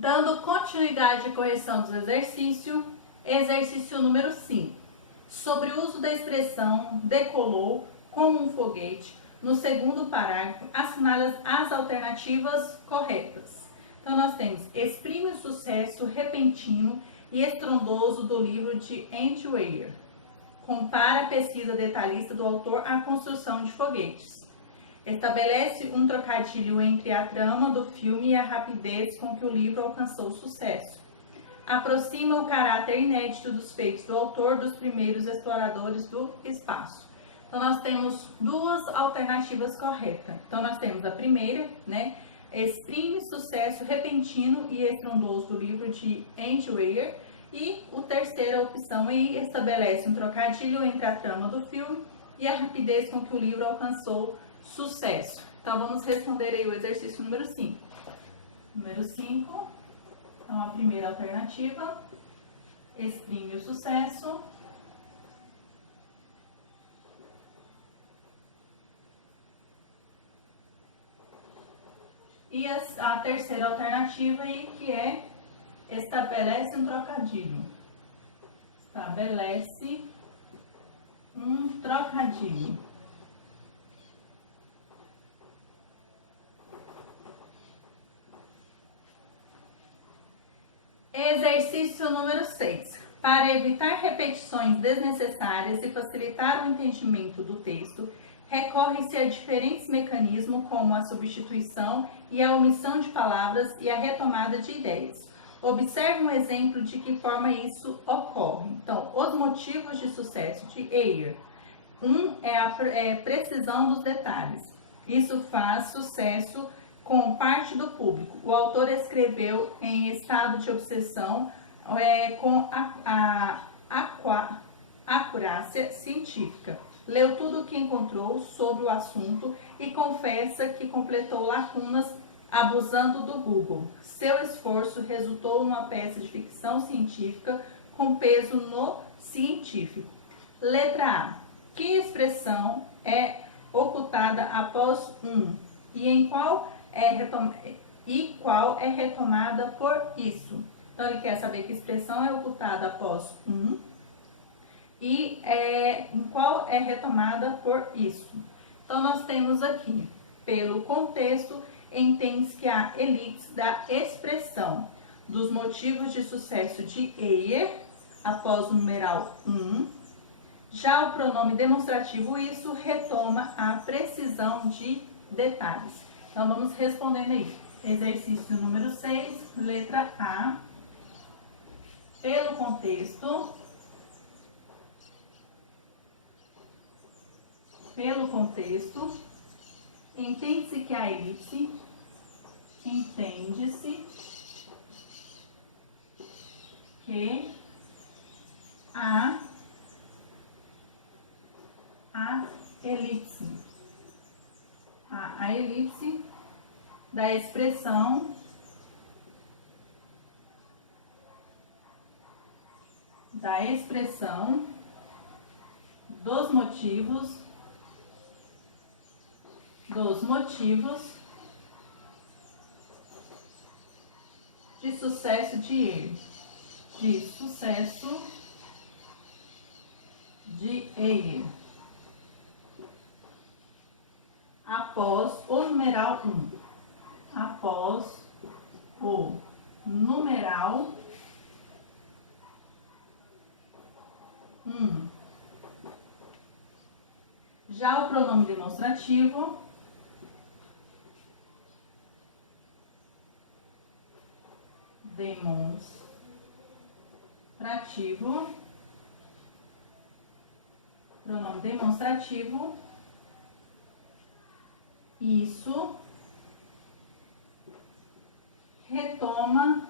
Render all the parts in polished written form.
Dando continuidade à correção do exercício número 5, sobre o uso da expressão decolou como um foguete, no segundo parágrafo, assinale as alternativas corretas. Então, nós temos: exprime o sucesso repentino e estrondoso do livro de Andrew Weir. Compara a pesquisa detalhista do autor à construção de foguetes. Estabelece um trocadilho entre a trama do filme e a rapidez com que o livro alcançou sucesso. Aproxima o caráter inédito dos feitos do autor dos primeiros exploradores do espaço. Então, nós temos duas alternativas corretas. Então, nós temos a primeira, né? Exprime sucesso repentino e estrondoso do livro de Andrew Weir. E a terceira opção aí estabelece um trocadilho entre a trama do filme e a rapidez com que o livro alcançou sucesso. Então, vamos responder aí o exercício número 5. Número 5, então a primeira alternativa, exprime o sucesso. E a terceira alternativa aí, que é estabelece um trocadilho. Estabelece um trocadilho. Exercício número 6. Para evitar repetições desnecessárias e facilitar o entendimento do texto, recorre-se a diferentes mecanismos como a substituição e a omissão de palavras e a retomada de ideias. Observe um exemplo de que forma isso ocorre. Então, os motivos de sucesso de Weir. É a precisão dos detalhes. Isso faz sucesso com parte do público. O autor escreveu em estado de obsessão com a acurácia científica. Leu tudo o que encontrou sobre o assunto e confessa que completou lacunas abusando do Google. Seu esforço resultou numa peça de ficção científica com peso no científico. Letra A. Que expressão é ocultada após e qual é retomada por isso? Então, ele quer saber que expressão é ocultada após e em qual é retomada por isso. Então, nós temos aqui, pelo contexto, entende-se que a elipse da expressão dos motivos de sucesso de Weir, após o numeral já o pronome demonstrativo isso retoma a precisão de detalhes. Então, vamos respondendo aí. Exercício número 6, letra A. Pelo contexto, entende-se que a elipse, a elipse da expressão dos motivos de sucesso de Weir. Após o numeral Já o pronome demonstrativo isso retoma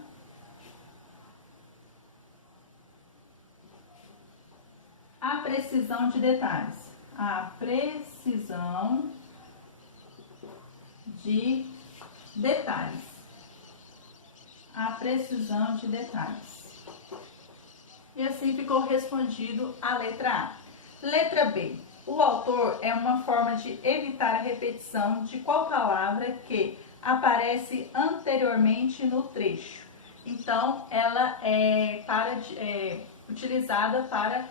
a precisão de detalhes. E assim ficou respondido a letra A. Letra B. O autor é uma forma de evitar a repetição de qual palavra que aparece anteriormente no trecho. então ela é utilizada para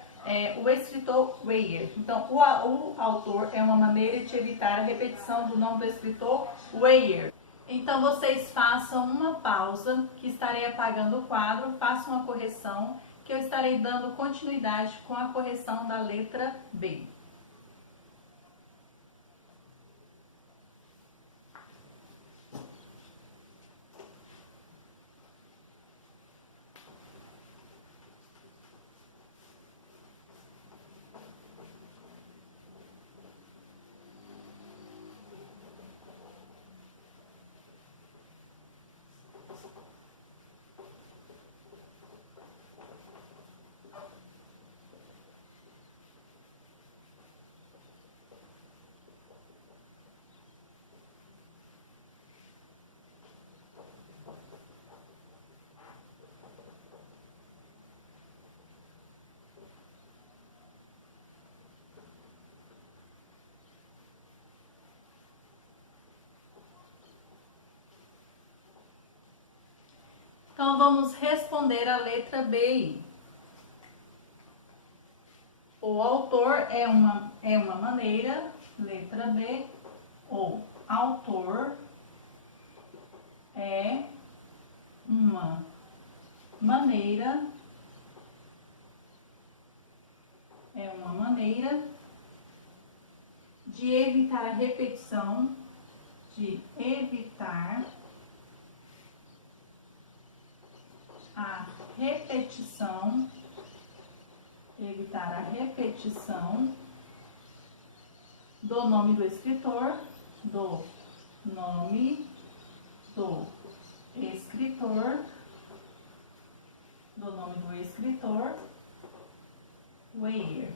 o escritor Weyer. Então, o autor é uma maneira de evitar a repetição do nome do escritor Weyer. Então, vocês façam uma pausa, que estarei apagando o quadro, façam uma correção, que eu estarei dando continuidade com a correção da letra B. Então, vamos responder a letra B. O autor é uma maneira, letra B. O autor é uma maneira, de evitar a repetição, do nome do escritor, Weyer.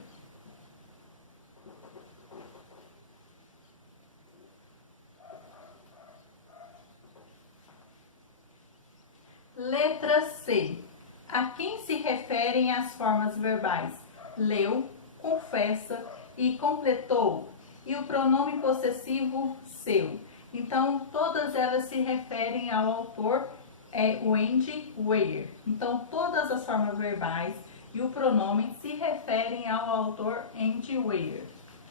Letra C. A quem se referem as formas verbais leu, confessa e completou? E o pronome possessivo seu. Então, todas elas se referem ao autor Wendy Weyer. Então, todas as formas verbais e o pronome se referem ao autor Wendy Weyer.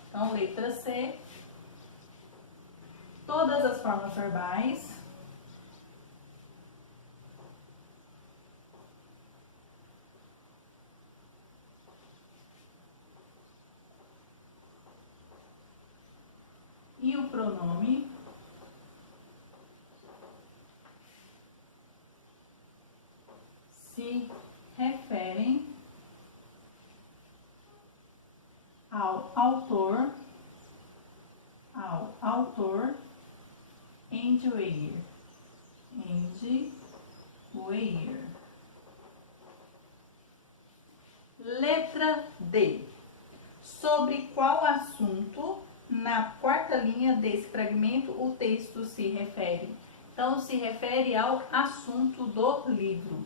Então, letra C. Todas as formas verbais e o pronome se referem ao autor Wendy Weyer. Letra D. Sobre qual assunto na quarta linha desse fragmento o texto se refere? Então, se refere ao assunto do livro.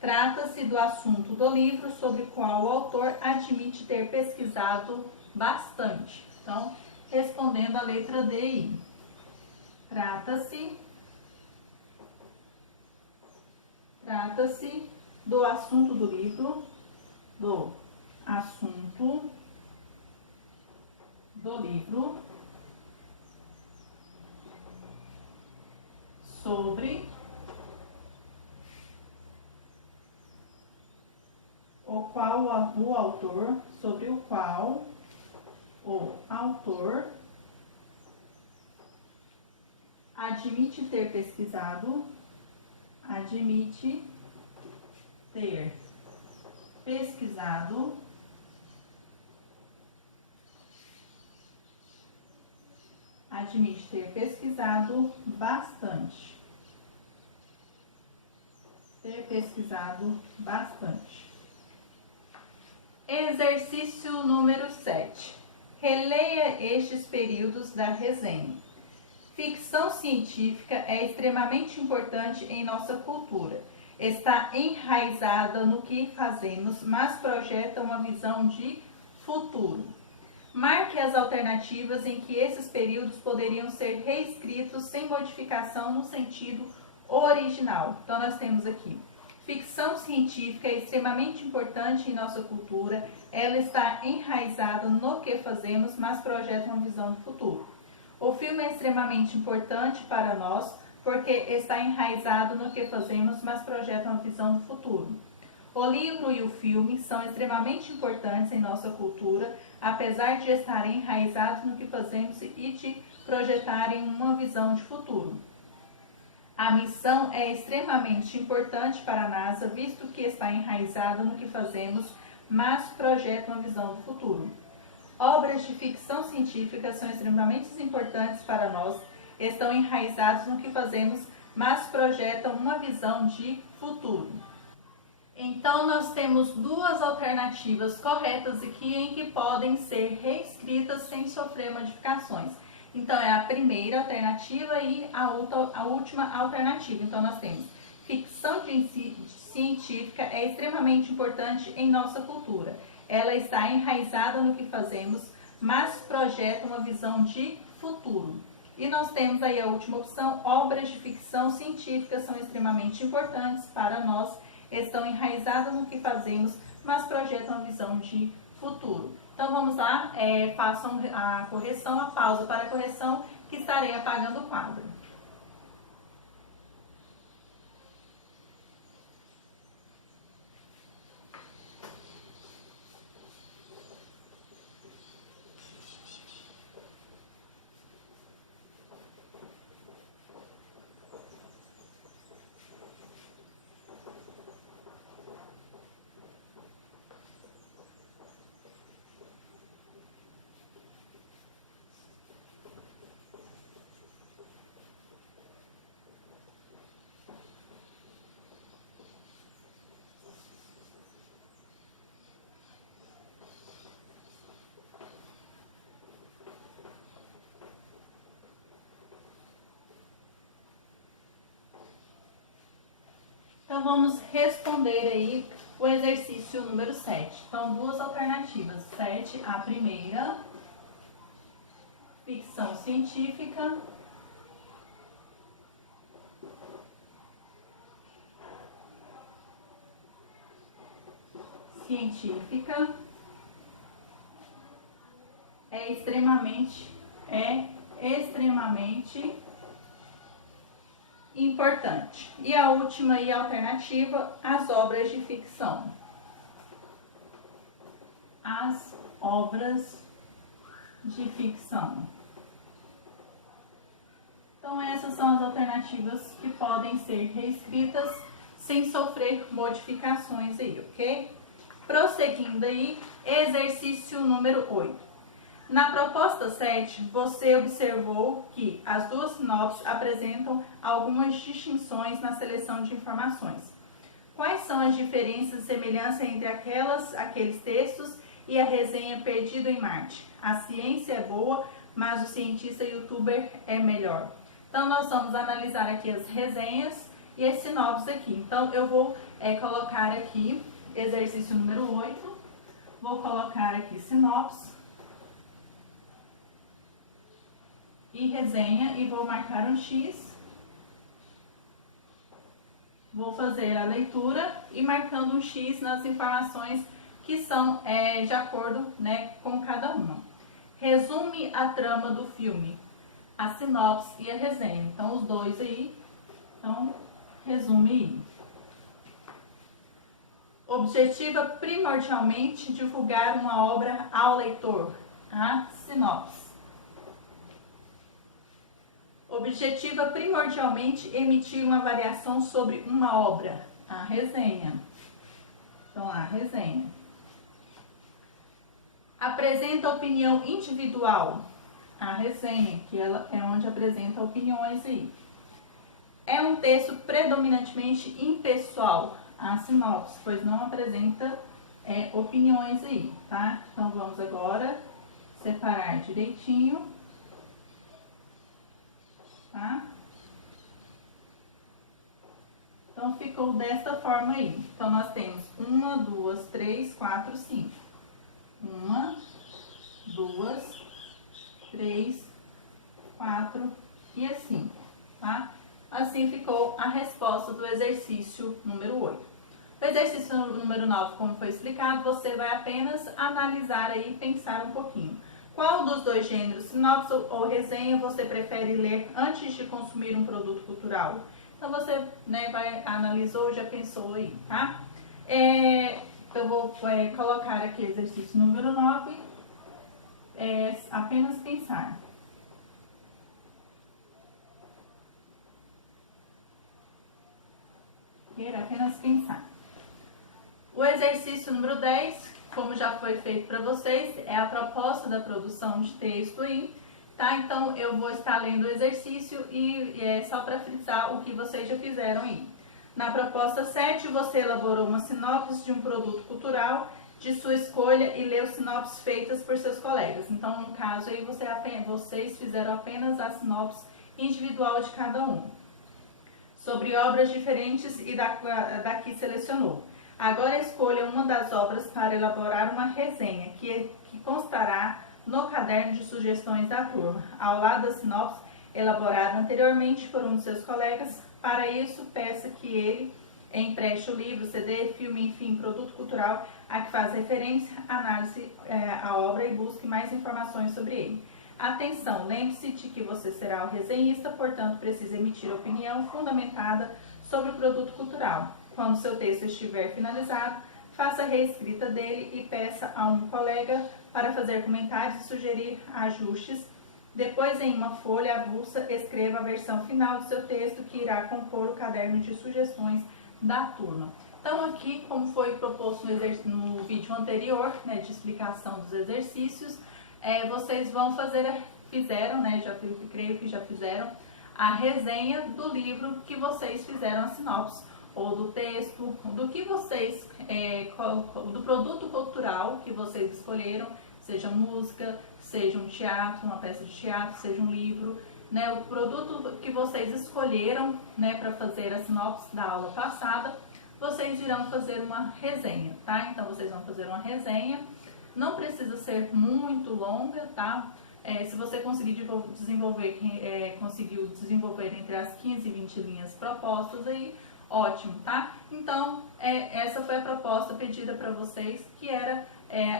Trata-se do assunto do livro sobre o qual o autor admite ter pesquisado bastante. Então, respondendo a letra D. Trata-se do assunto do livro, sobre o qual o autor admite ter pesquisado bastante. Exercício número 7. Releia estes períodos da resenha. Ficção científica é extremamente importante em nossa cultura. Está enraizada no que fazemos, mas projeta uma visão de futuro. Marque as alternativas em que esses períodos poderiam ser reescritos sem modificação no sentido original. Então, nós temos aqui Ficção científica é extremamente importante em nossa cultura. Ela está enraizada no que fazemos, mas projeta uma visão do futuro. O filme é extremamente importante para nós, porque está enraizado no que fazemos, mas projeta uma visão do futuro. O livro e o filme são extremamente importantes em nossa cultura, apesar de estarem enraizados no que fazemos e de projetarem uma visão de futuro. A missão é extremamente importante para a NASA, visto que está enraizada no que fazemos, mas projeta uma visão do futuro. Obras de ficção científica são extremamente importantes para nós, estão enraizados no que fazemos, mas projetam uma visão de futuro. Então, nós temos duas alternativas corretas aqui em que podem ser reescritas sem sofrer modificações. Então, é a primeira alternativa e a última alternativa. Então, nós temos ficção científica é extremamente importante em nossa cultura. Ela está enraizada no que fazemos, mas projeta uma visão de futuro. E nós temos aí a última opção, obras de ficção científica são extremamente importantes para nós, estão enraizadas no que fazemos, mas projetam uma visão de futuro. Então vamos lá, façam a correção, a pausa para a correção, que estarei apagando o quadro. Então, vamos responder aí o exercício número 7. Então, duas alternativas. 7, a primeira, ficção científica. É extremamente importante. E a última e alternativa, as obras de ficção. As obras de ficção. Então essas são as alternativas que podem ser reescritas sem sofrer modificações aí, ok? Prosseguindo aí, exercício número 8. Na proposta 7, você observou que as duas sinopses apresentam algumas distinções na seleção de informações. Quais são as diferenças e semelhanças entre aqueles textos e a resenha Perdido em Marte? A ciência é boa, mas o cientista youtuber é melhor. Então, nós vamos analisar aqui as resenhas e as sinopses aqui. Então, eu vou colocar aqui exercício número 8, vou colocar aqui sinopse e resenha e vou marcar um X. Vou fazer a leitura e marcando um X nas informações que são de acordo, né, com cada uma. Resume a trama do filme, a sinopse e a resenha. Então, os dois aí. Então, resume aí. Objetiva primordialmente divulgar uma obra ao leitor, a sinopse. Objetiva primordialmente emitir uma avaliação sobre uma obra, a resenha. Então, a resenha. Apresenta opinião individual, a resenha, que ela é onde apresenta opiniões aí. É um texto predominantemente impessoal, a sinopse, pois não apresenta opiniões aí, tá? Então, vamos agora separar direitinho. Tá? Então, ficou desta forma aí. Então, nós temos 1, 2, 3, 4, 5. 1, 2, 3, 4 e 5, tá? Assim ficou a resposta do exercício número 8. O exercício número 9, como foi explicado, você vai apenas analisar aí e pensar um pouquinho. Qual dos dois gêneros, sinopse ou resenha, você prefere ler antes de consumir um produto cultural? Então você, né, analisou, já pensou aí, tá? Eu vou colocar aqui exercício número 9, apenas pensar. Apenas pensar. O exercício número 10, como já foi feito para vocês, é a proposta da produção de texto aí, tá? Então eu vou estar lendo o exercício e só para frisar o que vocês já fizeram aí. Na proposta 7, você elaborou uma sinopse de um produto cultural de sua escolha e leu sinopses feitas por seus colegas. Então, no caso aí, vocês fizeram apenas a sinopse individual de cada um, sobre obras diferentes e daqui selecionou. Agora escolha uma das obras para elaborar uma resenha, que constará no caderno de sugestões da turma, ao lado da sinopse elaborada anteriormente por um de seus colegas. Para isso, peça que ele empreste o livro, CD, filme, enfim, produto cultural a que faz referência, analise a obra e busque mais informações sobre ele. Atenção, lembre-se de que você será o resenhista, portanto, precisa emitir opinião fundamentada sobre o produto cultural. Quando seu texto estiver finalizado, faça a reescrita dele e peça a um colega para fazer comentários e sugerir ajustes. Depois, em uma folha avulsa, escreva a versão final do seu texto, que irá compor o caderno de sugestões da turma. Então, aqui, como foi proposto no vídeo anterior, né, de explicação dos exercícios, vocês fizeram, né, creio que já fizeram, a resenha do livro que vocês fizeram a sinopse, ou do texto, do que vocês, do produto cultural que vocês escolheram, seja música, seja um teatro, uma peça de teatro, seja um livro, né, o produto que vocês escolheram, né, para fazer a sinopse da aula passada, vocês irão fazer uma resenha, tá? Então vocês vão fazer uma resenha, não precisa ser muito longa, tá? Se você conseguir conseguiu desenvolver entre as 15 e 20 linhas propostas aí, ótimo, tá? Então, essa foi a proposta pedida para vocês, que era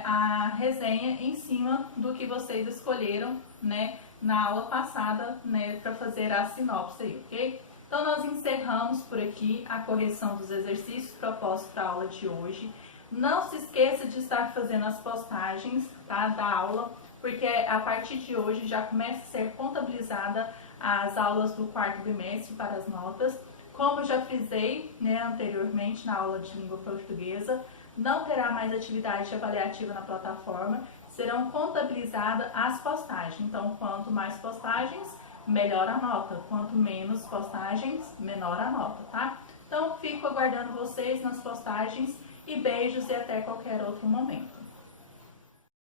a resenha em cima do que vocês escolheram, né, na aula passada, né, para fazer a sinopse aí, ok? Então, nós encerramos por aqui a correção dos exercícios propostos para a aula de hoje. Não se esqueça de estar fazendo as postagens, tá, da aula, porque a partir de hoje já começa a ser contabilizada as aulas do quarto bimestre para as notas. Como já frisei, né, anteriormente na aula de língua portuguesa, não terá mais atividade avaliativa na plataforma, serão contabilizadas as postagens. Então, quanto mais postagens, melhor a nota. Quanto menos postagens, menor a nota, tá? Então, fico aguardando vocês nas postagens e beijos e até qualquer outro momento.